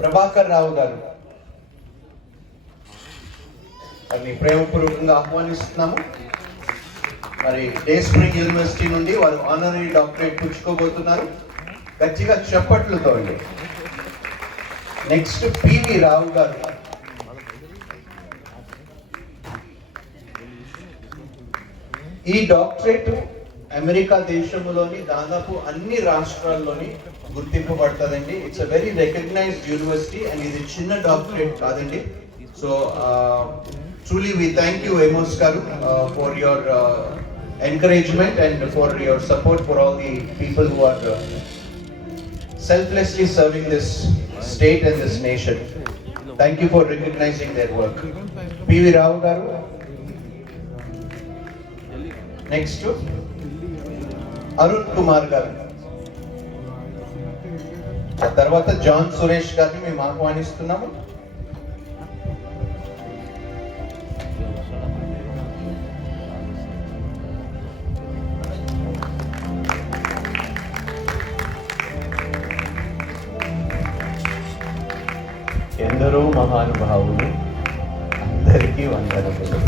ప్రభాకర్ రావు గారు వారిని ప్రేమపూర్వకంగా ఆహ్వానిస్తున్నాము. మరి డే స్ప్రింగ్ యూనివర్సిటీ నుండి వారు ఆనరీ డాక్టరేట్ పుచ్చుకోబోతున్నారు. గట్టిగా చప్పట్లతో అండి. నెక్స్ట్ పివి రావు గారు. ఈ డాక్టరేట్ అమెరికా దేశంలోని దాదాపు అన్ని రాష్ట్రాల్లోని గుర్తింపబడుతుందండి. It's a very recognised university and ఇది చిన్న డాక్టరేట్ కాదండి. So truly we thank you Amos garu for your encouragement and for your support for all the people who are selflessly serving this state and this nation. Thank you for recognizing their work. PV Rao garu. Next Arun Kumar garu. తర్వాత John Suresh గారిని మేము ఆహ్వానిస్తున్నాము. ఎందరో మహానుభావులు, అందరికీ వందనములు.